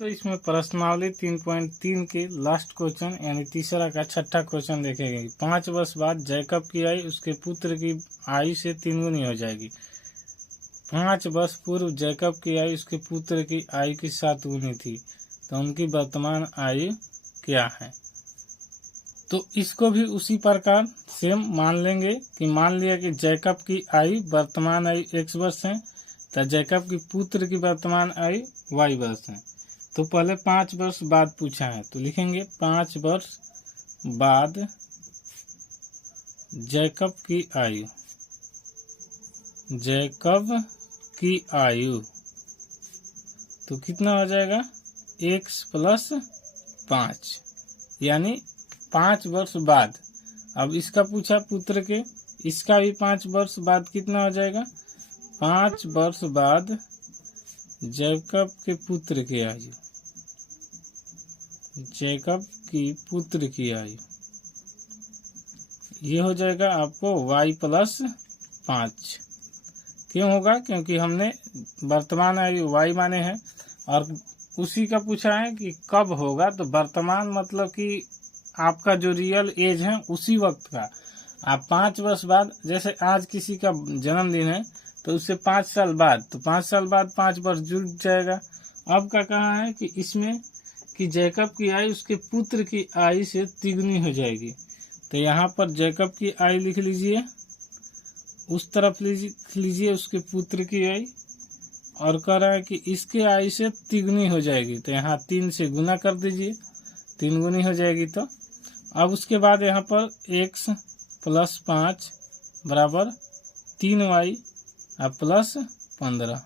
तो इसमें प्रश्नावली 3.3 के लास्ट क्वेश्चन यानी तीसरा का छठा क्वेश्चन देखेंगे। 5 वर्ष बाद जैकब की आयु उसके पुत्र की आयु से 3 गुनी हो जाएगी। 5 वर्ष पूर्व जैकब की आयु उसके पुत्र की आयु की 7 गुनी थी, तो उनकी वर्तमान आयु क्या है। तो इसको भी उसी प्रकार सेम मान लेंगे कि मान लिया कि जैकब की आयु वर्तमान आयु x वर्ष है, तो जैकब की पुत्र की वर्तमान आयु y वर्ष है। तो पहले 5 वर्ष बाद पूछा है, तो लिखेंगे 5 वर्ष बाद जैकब की आयु, जैकब की आयु तो कितना हो जाएगा x प्लस 5 यानी 5 वर्ष बाद। अब इसका पूछा पुत्र के, इसका भी 5 वर्ष बाद कितना हो जाएगा 5 वर्ष बाद जैकब के पुत्र की आयु, जैकब की पुत्र की आयु ये हो जाएगा आपको y प्लस 5। क्यों होगा, क्योंकि हमने वर्तमान आयु y माने हैं और उसी का पूछा है कि कब होगा। तो वर्तमान मतलब कि आपका जो रियल एज है उसी वक्त का। आप 5 वर्ष बाद, जैसे आज किसी का जन्मदिन है तो उससे 5 साल बाद, तो 5 साल बाद 5 वर्ष जुड़ जाएगा। अब का कहा है कि इसमें कि जैकब की आयु उसके पुत्र की आयु से तिगुनी हो जाएगी। तो यहाँ पर जैकब की आयु लिख लीजिए, उस तरफ लिख लीजिए उसके पुत्र की आयु, और कह रहा है कि इसके आयु से तिगुनी हो जाएगी। तो यहाँ 3 से गुना कर दीजिए, 3 गुनी हो जाएगी। तो अब उसके बाद यहाँ पर x प्लस 5 बराबर 3y प्लस 15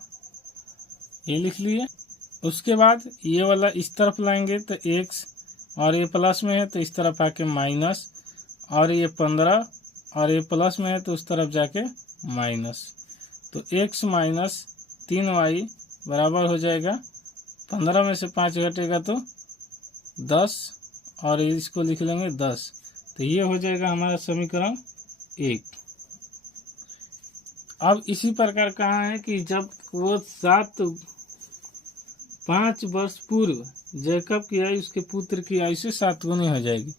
ये लिख लिए। उसके बाद ये वाला इस तरफ लाएंगे तो x और ये प्लस में है तो इस तरफ आके माइनस, और ये 15 और ये प्लस में है तो उस तरफ जाके माइनस। तो x माइनस 3y बराबर हो जाएगा 15 में से 5 घटेगा तो 10, और इसको लिख लेंगे 10। तो ये हो जाएगा हमारा समीकरण 1। अब इसी प्रकार कहा है कि जब वो 5 वर्ष पूर्व जैकब की आयु उसके पुत्र की आयु से 7 गुनी हो जाएगी।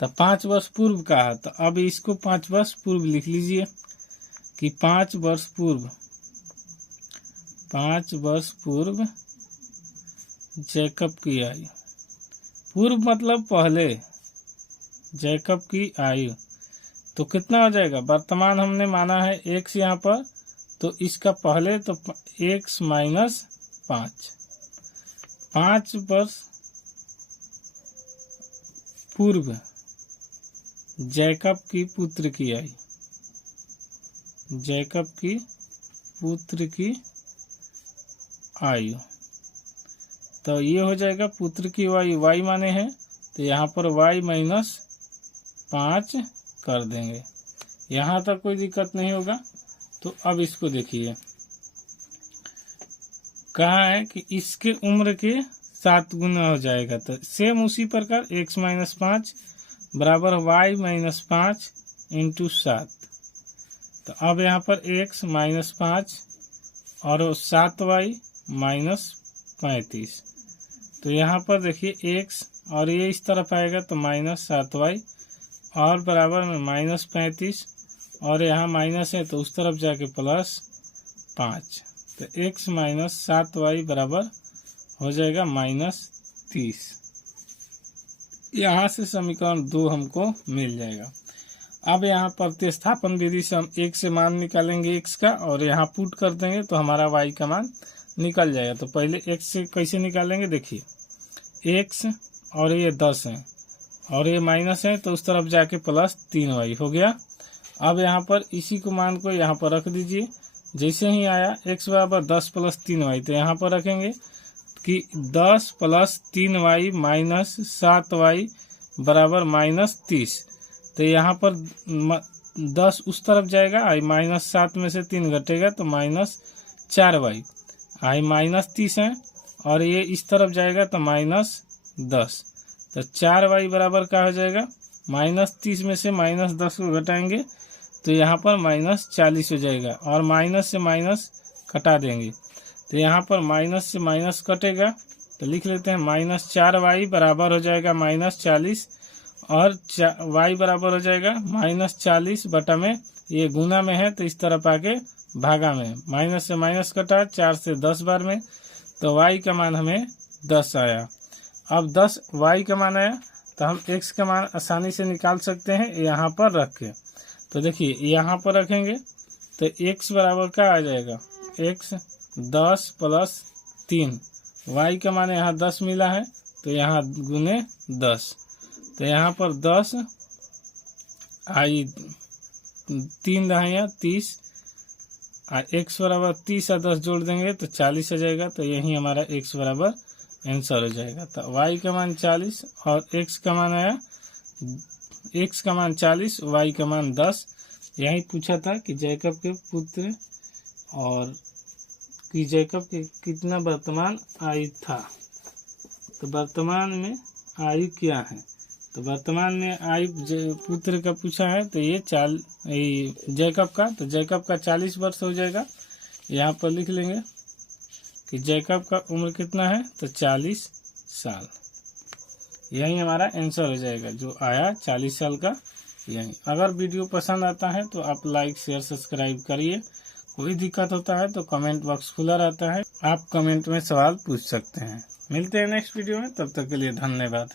तो 5 वर्ष पूर्व कहा, तो अब इसको 5 वर्ष पूर्व लिख लीजिए कि 5 वर्ष पूर्व, 5 वर्ष पूर्व जैकब की आयु, पूर्व मतलब पहले जैकब की आयु तो कितना हो जाएगा। वर्तमान हमने माना है x यहाँ पर, तो इसका पहले तो x माइनस 5, 5 वर्ष पूर्व जैकब की पुत्र की आयु, जैकब की पुत्र की आयु, तो ये हो जाएगा पुत्र की आयु y माने हैं, तो यहाँ पर y माइनस 5 कर देंगे। यहाँ तक कोई दिक्कत नहीं होगा। तो अब इसको देखिए, कहा है कि इसके उम्र के 7 गुना हो जाएगा। तो सेम उसी प्रकार x माइनस 5 बराबर y माइनस 5 इंटू 7। तो अब यहाँ पर x माइनस 5 और 7y माइनस 35। तो यहाँ पर देखिए x और ये इस तरफ आएगा तो माइनस 7y और बराबर में माइनस 35, और यहाँ माइनस है तो उस तरफ जाके प्लस 5। तो x माइनस 7y बराबर हो जाएगा माइनस 30। यहाँ से समीकरण 2 हमको मिल जाएगा। अब यहाँ प्रतिस्थापन विधि से हम 1 से मान निकालेंगे x का, और यहाँ पुट कर देंगे तो हमारा y का मान निकल जाएगा। तो पहले x से कैसे निकालेंगे, देखिए x और ये 10 है और ये माइनस है तो उस तरफ जाके प्लस 3y हो गया। अब यहाँ पर इसी को मान को यहाँ पर रख दीजिए। जैसे ही आया x बराबर 10 प्लस 3y, तो यहाँ पर रखेंगे कि 10 प्लस 3y माइनस 7y बराबर माइनस 30। तो यहाँ पर 10 उस तरफ जाएगा, आई माइनस 7 में से 3 घटेगा तो माइनस 4y, आई माइनस 30 है, और ये इस तरफ जाएगा तो माइनस 10। तो 4y बराबर क्या हो जाएगा, माइनस 30 में से माइनस 10 को घटाएंगे तो यहाँ पर माइनस 40 हो जाएगा, और माइनस से माइनस कटा देंगे तो यहाँ पर माइनस से माइनस कटेगा तो लिख लेते हैं -4y बराबर हो जाएगा -40 और y बराबर हो जाएगा -40 बटा में, ये गुना में है तो इस तरफ आके भागा में, माइनस से माइनस कटा 4 से 10 बार में, तो y का मान हमें 10 आया। अब 10 y का मान आया तो हम x का मान आसानी से निकाल सकते हैं यहाँ पर रख के। तो देखिए यहाँ पर रखेंगे तो x बराबर क्या आ जाएगा, x 10 + 3, y का मान यहाँ 10 मिला है तो यहाँ गुने 10, तो यहाँ पर 10 आई 3 दहाइयाँ 30 और x बराबर 30 और 10 जोड़ देंगे तो 40 आ जाएगा। तो यही हमारा x बराबर आंसर हो जाएगा। तो y का मान 40 और x का मान आया, x का मान 40, y का मान 10। यही पूछा था कि जैकब के पुत्र और कि जैकब के कितना वर्तमान आयु था। तो वर्तमान में आयु क्या है, तो वर्तमान में आयु पुत्र का पूछा है तो ये जैकब का, तो जैकब का 40 वर्ष हो जाएगा। यहाँ पर लिख लेंगे कि जैकब का उम्र कितना है, तो 40 साल। यही हमारा आंसर हो जाएगा जो आया 40 साल का यही। अगर वीडियो पसंद आता है तो आप लाइक शेयर सब्सक्राइब करिए। कोई दिक्कत होता है तो कमेंट बॉक्स खुला रहता है, आप कमेंट में सवाल पूछ सकते हैं। मिलते हैं नेक्स्ट वीडियो में, तब तक के लिए धन्यवाद।